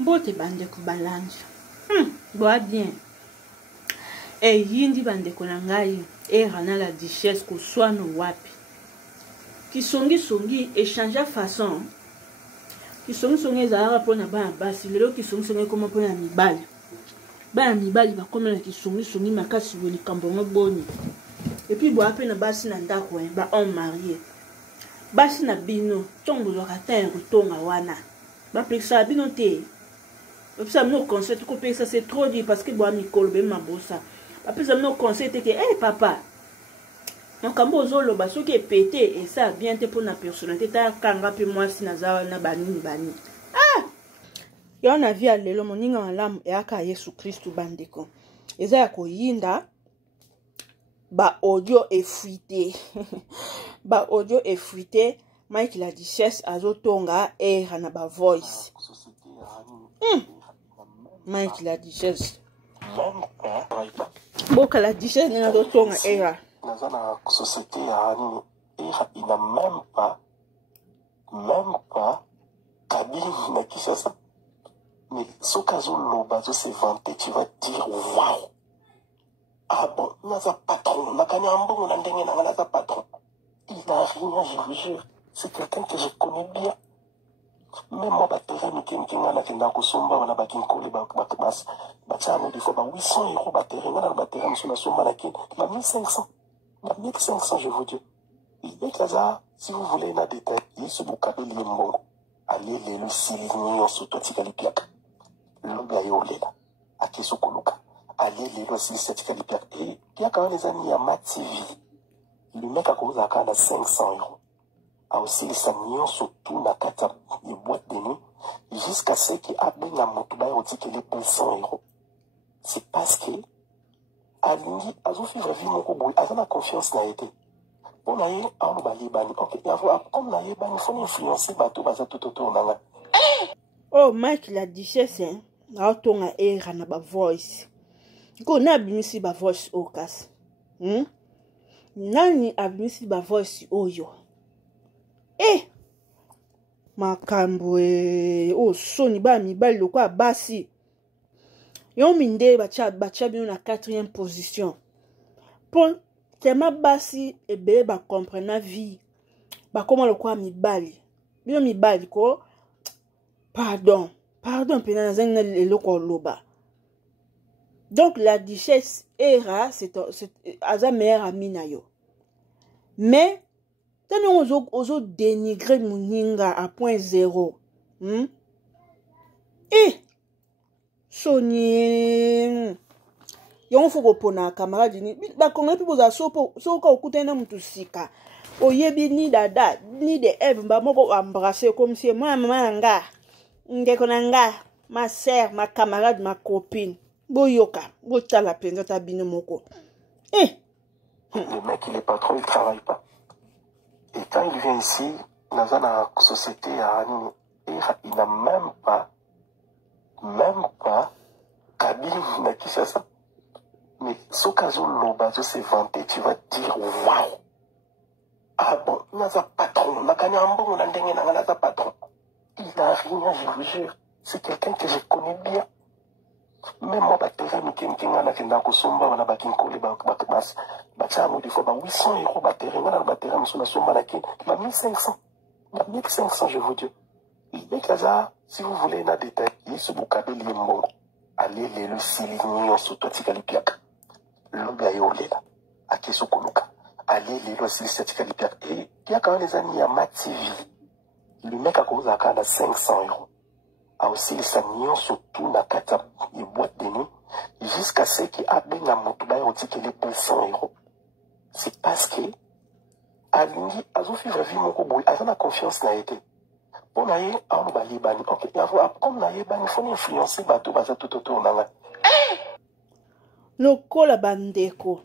Mbote bandeko balanja. Boa bien. Et yindi bandeko na ngai erana la duchesse ko soano wapi. Kisongi échanger façon. Kisongi ezalaka pona bana basi lelo kisongi koma pona mibali. Bana mibali bakoma na kisongi makasi weli kambongo boni. Et puis boa pe na basi na ndako ba homme marié. Basi na bino tongo lokata rutonga wana. Ba peksa bino te. Ça me conseille que ça c'est trop dur parce que bois mikolo be mabosa. Après ça me conseille que hey papa. Donc quand bozo lo baso qui est pété et ça bien te pour na personnalité ta kanga pe moi si naza na bani. Ah! Ya on a vu alelo moninga malamu e aka Yesu Kristu bandeko. Eza ya koyinda ba audio effrité. Ba audio effrité Mike la duchesse azotonga era na ba voice. Mike la duchesse. Boka la duchesse n'a pas tonga era. Dans la société, il n'a même pas cabine na Kinshasa. Mais ce cas où l'obazo s'est vanté, tu vas dire waouh. Ah bon, naza patron, nakanya ambongo na ndenge na naza patron. Il n'a rien, je vous jure. C'est quelqu'un que je connais bien. Même moi, batterie, Mikenga, na kenda kusomba, wana bakinkoli, bachano, des fois, 800 € batterie, na batterie, monsieur, na somba, na ken, 1500. 1500, je vous dis. Il est là, si vous voulez, na détail, il se boucabe limbongo. Allez, le silignon, surtout, tikalipiak. L'oga yolela. Akeso koluka. Allez, le silignon, et il y a quand même les amis à MaTV. Le mec a causé à 500 €. A aussi les samions surtout na kata les boîtes de nuit jusqu'à ce qu'il a bien la motoba et dit qu'il est pour 100 €. C'est parce que Alingi a fait la vie mon coboui a la confiance n'a été on a eu un balibani ok comme na yeba il faut influencer bateau baza tout autour na oh Mike la duchesse hein na tonga era na ba voice ko na bimisi ba voice okas nani abimisi ba voice oyo makambo o soni ba mibali lokwa basi yo minde bacha bino na 4e position pour tellement basi ebe ba comprendre vie ba comment lokwa mibali bino mibali ko pardon pena na zanga eloko loba. Donc la duchesse era c'est aza meilleure amie na yo mais tant ozo dénigrer muninga à 0.0. Soni yon faut pona camarade ni ba konga pi boza sopo ka okutena mutu sika oyebi ni dada ni de Eve ba moko embrasser comme si moi maman nga ndeko nanga ma sœur ma camarade ma copine boyoka botala penza ta bino moko le mec il est patron il travaille pas. Et quand il vient ici, dans la société, il n'a même pas cabine na Kinshasa. Mais ce cas où l'obazo s'est vanté, tu vas dire waouh. Ah bon, naza patron, nakanya ambongo na ndenge na naza patron. Il n'a rien, je vous jure. C'est quelqu'un que je connais bien. Même moi, batterie, Mikenga, na kenda kusomba, wana bakinkoli, bachano, des fois, 800 € batterie, na batterie, monsieur, na somba, na ken, 1500. 1500, je vous dis. Il est là, si vous voulez, na détail, il se boucabe limbongo. Allez, le silignon, surtout, tikalipiak. L'oga yolela. Akeso koluka. Allez, le silignon, et il y a quand même les amis à MaTV. Le mec a causé à 500 €. A aussi les samions surtout na kata les boîtes de nuit jusqu'à ce qu'il a bien la motoba et dit qu'il est pour 100 €. C'est parce que Alingi a fait la vie mon coboui a la confiance n'a été on a eu un balibani ok comme na yeba il faut influencer bateau baza tout autour na lokola bandeko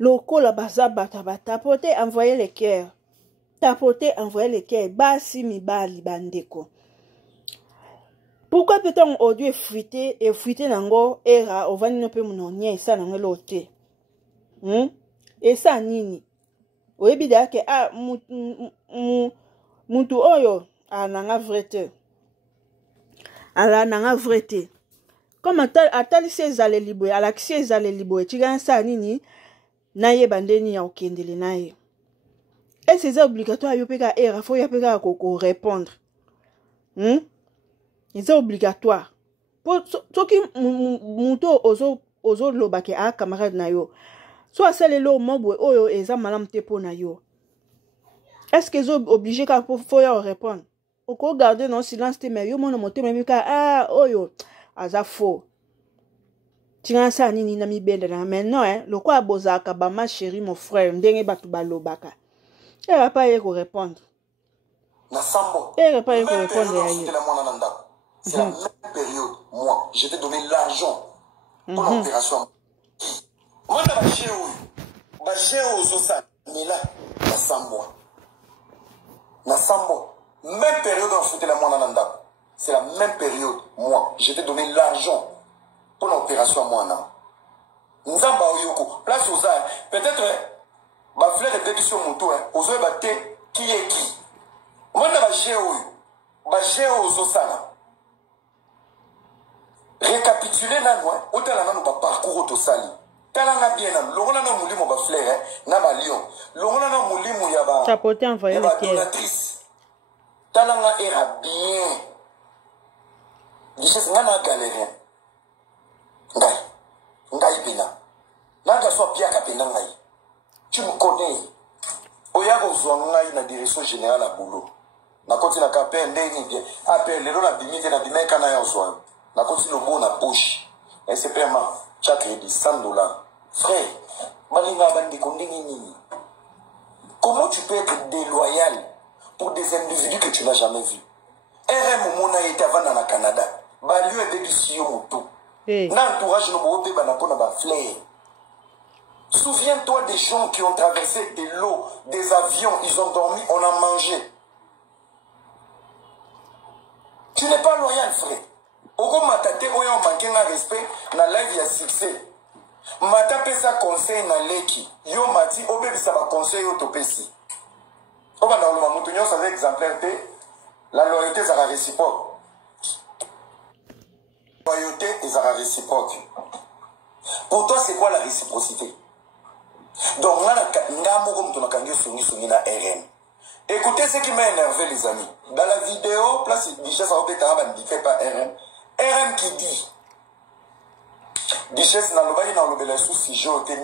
lokola baza bata pote envoyer les cœurs tapoter envoyer les cœurs basi mibali bandeko. Pourquoi peut-on audio effrité nango era ovani no pe munonya esa nango lote esa nini oyebi da ke mutu oyo ananga vrete ala nanga vrai te comme atali si ezale liboye alakisi ezale liboye tika sa nini naye bandeni ya okendele naye est-ce c'est obligatoire yo peka era fo ya peka ko répondre c'est obligatoire pour soki muto ozo lobake a camarade na yo so asalelo mobwe oyo eza malamu te po na yo est-ce que zo obligé ka fo ya répondre oko garder non silence te mais yo mona motema bika oyo aza faux tinga sa nini na mibenda na maintenant loko abozaka ba ma chérie mon frère ndenge batu balobaka elle va pas y répondre Nasambo elle va pas y répondre c'est la même période moi je t'ai donné l'argent pour l'opération moi na ba chéo zo sa mila Nasambo même période en foutait la moana nanda c'est la même période moi je t'ai donné l'argent pour l'opération Moana. Nous avons eu place aux arts. Peut-être, ma fleur est d'édition mon tour, aux oeufs battés, qui est qui. Moi, je vais aux osana. Récapituler, au talana, nous parcours au sali. Talana bien, l'on a mouli mon fleur, n'a pas lion. L'on a mouli mon yaba. Chapoté envoyé le donatrice. Talana era bien. Dices, n'a galérien. Ngai pena. Nanga so pia ka pena ngai. Tu me connais. Oya ko zo ngai na direction générale à boulot. Na koti na kapé ndeni bien. Appel le na bimite na bimeka na yo. Na koti no bon na poche. Et c'est paiement chaque crédit $100. Frère, malinga bandi kondingi nini. Comment tu peux être déloyal pour des individus que tu n'as jamais vus? RM mona été avant dans le Canada. Ba lieu de délicieux moto. N'entourage nos fleurs. Souviens-toi des gens qui ont traversé de l'eau, des avions, ils ont dormi, on a mangé. Tu n'es pas loyal, frère. Oko matate oyo manqué un respect na live ya succès. Mata pesa conseil na leki. Yo mati obebi sa ba conseil yo topesi. Oba na oluma mutu nyo sa exemplaire te. La loyauté sera réciproque. Loyauté et ça réciproque. Pour toi, c'est quoi la réciprocité? Donc, écoutez ce qui m'a énervé, les amis. Dans la vidéo, place Duchesse a été par RM. RM qui dit Duchesse n'a pas eu sous si j'ai été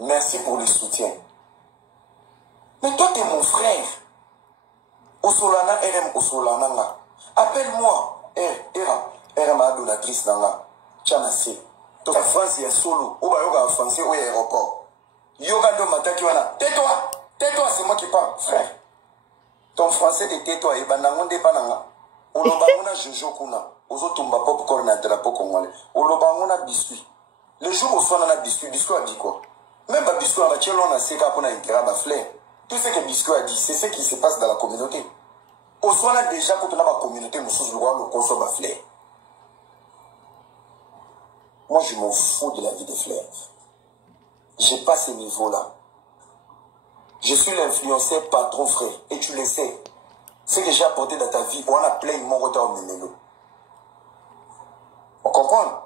merci pour le soutien. Mais toi, tu es mon frère. Osolana RM, Osolana. Appelle-moi. Era ma donatrice nanga. Chanase. To France ya solo. Oba yoga français au aéroport. Yoga do mataki wana. Tais-toi. Tais-toi, c'est moi qui parle, frère. Ton français de tais-toi et banangonde pananga. Olobangona jojo kuna. Ozo tumba popcorn na drapeau congolais. Olobangona biscuit. Le jour où on a biscuit a dit quoi? Même pas biscuit on a tchelo on a seka pour na intérêt ba fleur. Tout ce que biscuit a dit, c'est ce qui se passe dans la communauté. Au soir là déjà quand on a ma communauté, nous sommes le consomme à fleur. Moi je m'en fous de la vie des fleurs. J'ai pas ce niveau-là. Je suis l'influenceur patron frère et tu le sais. Ce que j'ai apporté dans ta vie, on a plein mon retard au mémélo. On comprend?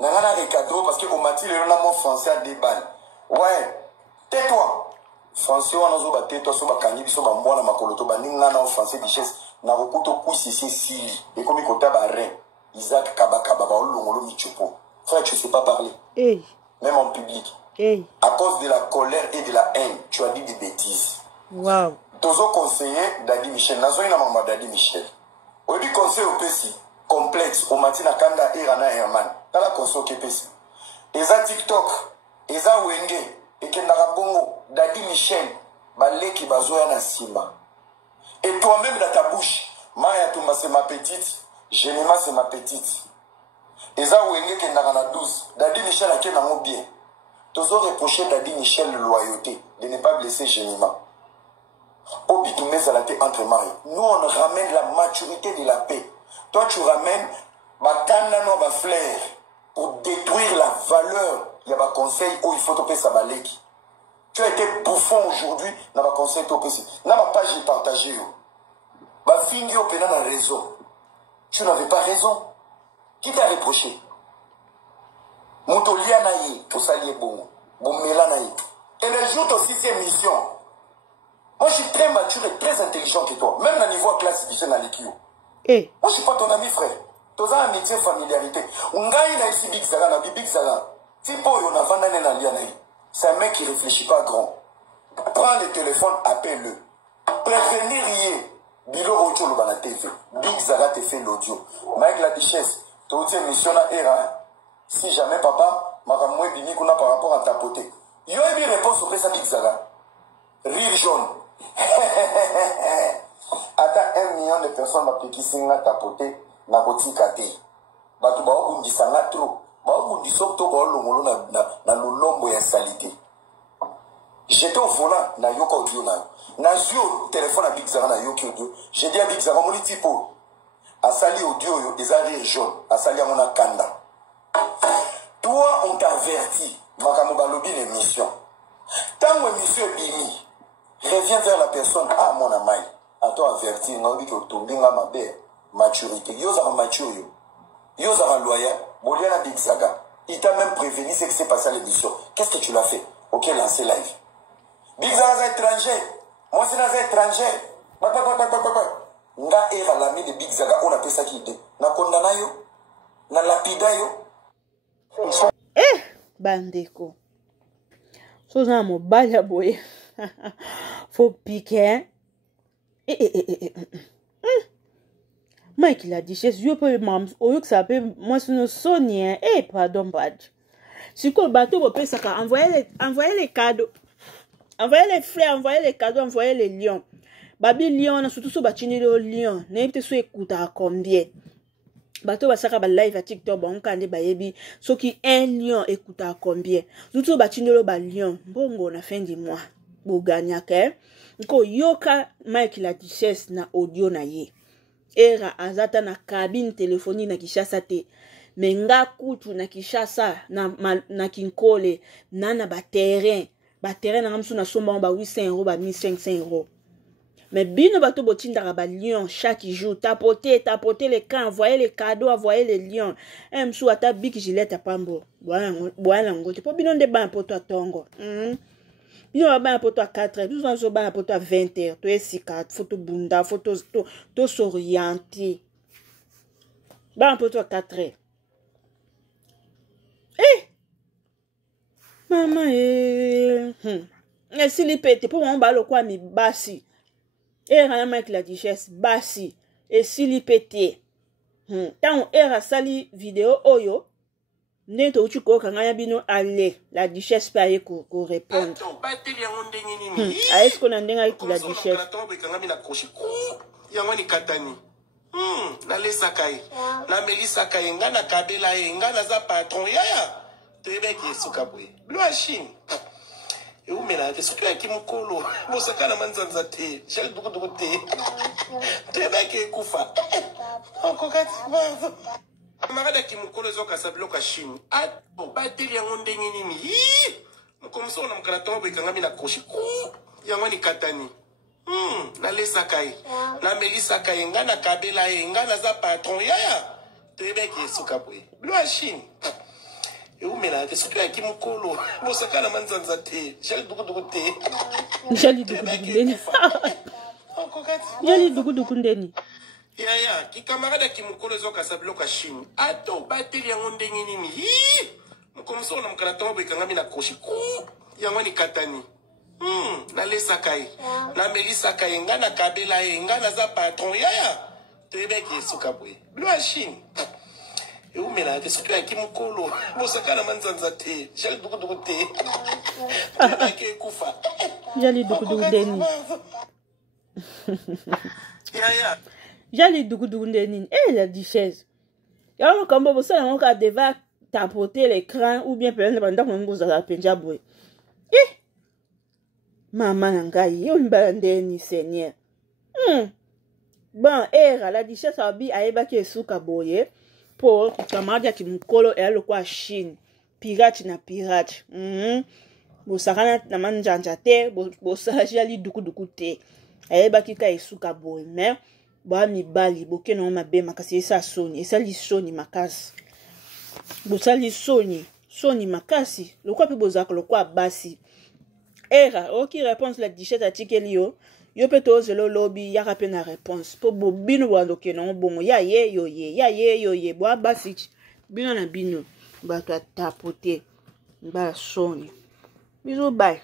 Nana recadro parce que au matin le nom français a des balles. Ouais, tais-toi. Français on a zo ba tais-toi so ba kangi biso ba mwana makoloto ba ninga na français Duchesse na rokoto kuisi si et comme il kota ba rein Isaac Kabaka ba olongolo michupo. Frère, tu sais pas parler. Hey. Même en public. Hey. À cause de la colère et de la haine, tu as dit des bêtises. Wow. Tozo conseiller Dadi Michel, nazo ina mama Dadi Michel. Au dit conseil au PC complexe au matin à Kanda Irana Herman. Dans la conseil au PC. Eza TikTok, Eza Wenge, et Kendara Bongo, Dadi Michel, Baleki Bazoya na Simba. Et toi-même dans ta bouche, Maya Toumba c'est ma petite, Jenima c'est ma petite. Eza Wenge Kendara na 12, Dadi Michel a Kenango bien. Tozo reproché Dadi Michel de loyauté, de ne pas blesser Jenima. Obitoumé Zalaté entre mari. Nous on ramène la maturité de la paix. Toi tu ramènes Bakanda no ba fleur pour détruire la valeur. Il y a un conseil où il faut topé Sabaleki. Tu as été bouffon aujourd'hui dans le conseil topé. N'a pas j'ai partagé. Ba fingi au pénal dans réseau. tu n'avais pas raison. Qui t'a reproché? Motolia naïe, tout ça lié bon. Bon méla naïe. Et le jour aussi c'est mission. Moi je suis très mature et très intelligent que toi. Même à niveau classe je suis dans l'équipe. Eh. Moi je suis pas ton ami frère. Tu as amitié, familiarité. Ungai na ici Big Zaga na Big Zaga. Tipo yo na vandane na lia naïe. C'est un mec qui réfléchit pas grand. Prends le téléphone, appelle-le. Prévenir rien. Bilo audio le bana TV. Big Zaga te fait l'audio. Mike la Duchesse. Tu as une mission à era. Si jamais papa m'a ramoué bini qu'on a par rapport à tapoter. Yo a une réponse au ça Big Zaga. Rire jaune. Attends 1 million de personnes m'a piqué singa tapoter na botika te. Batu ba obundisa nga trop. Ba obundisa to ba longolo na lolombo ya salité. J'étais au volant na yoko audio na. Na zio téléphone à Big Zaga na yoko audio. J'ai dit à Big Zaga mon tipo. A sali audio yo des rire jaune. A sali à mon kanda. Toi on t'avertit. Makamo balobi l'émission. Tant que l'émission est bini. Reviens vers la personne à mon amai. À toi avertir, on dit que tu as ma belle maturité. Yo zara mature yo. Yo zara loyal. Boliana Big Zaga. Il t'a même prévenu ce qui s'est passé à l'émission. Qu'est-ce que tu l'as fait? Ok, lancez live. Big Zaga est étranger. Moi c'est un étranger. Nga era l'ami de Big Zaga, on appelle ça qui était. Na kondana yo. Na lapida yo. Eh, bandeko. Soza mobile boy. Faut piquer. Mike il a dit, je peux mam, au lieu que ça peut, moi c'est une sonnière. Eh, pardon, bad. Si quoi, bateau, vous pouvez envoyer les cadeaux. Envoyer les fleurs, envoyer les cadeaux, envoyer les lions. Babi lion, surtout sur batini le lion. N'importe soit écoute à combien. Bateau va saka ba live à TikTok, ba on kande ba yebi. So qui un lion écoute à combien. Surtout batini le ba lion. Bongo na fin du mois. Bo gagna ke. Nko yoka Mike la Duchesse na audio na ye. Era azata na cabine téléphonique na Kinshasa te. Menga kutu na Kinshasa na Kinkole na ba terrain. Ba terrain na ngamsu na somba ba 800 €, ba 1500 €. Mais bino bato botinda ba lion chaque jour. Tapoter les camps, envoyer les cadeaux, envoyer les lions. Msou ata big gilet à pambo. Boana ngote. Po bino de ban poto tongo. Bino ba poto 4 heures. Bino so ba poto 20 heures. To esika, photo bunda, photo to s'orienter. Ba poto 4 heures. Eh! Maman si li pete pour on ba lo kwa mi basi. Era Mike la Duchesse basi et si li pete. Tant era sali vidéo oyo. Neto uchu ko kangaya bino ale la Duchesse pa ye ko répondre. Est-ce qu'on a ndenga ki la Duchesse? Yangwani katani. Na lesakai. Na melisakai ngana kabela e ngana za patron yaya. Tebe ki sukaboy. Bluachine. Et où mais là, c'est toi qui me colle. Bon, ça quand même ça te. J'ai le doux te. Tebe ki kufa. Encore quatre. Camarade qui me colle zoka sablo ka Chine. Ah, bon, bateli yango ndenge nini. Comme ça on a mkalaton be kangami na koshi. Yangwani katani. Na lesakai. Na melisakai ngana kabela e ngana za patron yaya. Tebe ki sukaboy. Bluachine. Et où mais là, c'est toi qui me colle. Bon, ça quand même ça te. J'ai le doux te. Jali dukundeni. Jali dukundeni. Yaya, ki camarade qui me colle zoka sablo ka Chine. Ato bateli yango ndenge nini. Comme ça on a mkalaton be kangami na koshi. Yangwani katani. Na lesakai. Na melisakai ngana kabela e ngana za patron yaya. Tebe ki sukaboy. Bluachine. Et où mais là, c'est toi qui me colle. Bon, ça quand même ça te. J'ai le doux te. Tebe ki kufa. Jali dukundeni. Yaya. Jali dukundeni. Eh la Duchesse. Y'a comme bon ça on ka deva tapoter l'écran ou bien peut-être pendant qu'on vous a penja boy. Eh. Maman ngai, yo mbandeni Seigneur. Bon, era la Duchesse abi aeba ki esuka boye. Pour camarade qui me colle et le quoi Chine. Pirate na pirate. Bosakana na manjanja te, bosajali duku te. Aeba ki ka esuka boy, mais ba mibali boke na mabe makasi esa soni esali soni makasi bosali soni makasi lokwa pe bozaka lokwa basi era oki réponse la dichette atikeli yo pe tozelo lobi yaka pe na réponse po bino bandoke na bongo ya ye yo ye bo basi bino na bino bato tapoter ba soni biso bye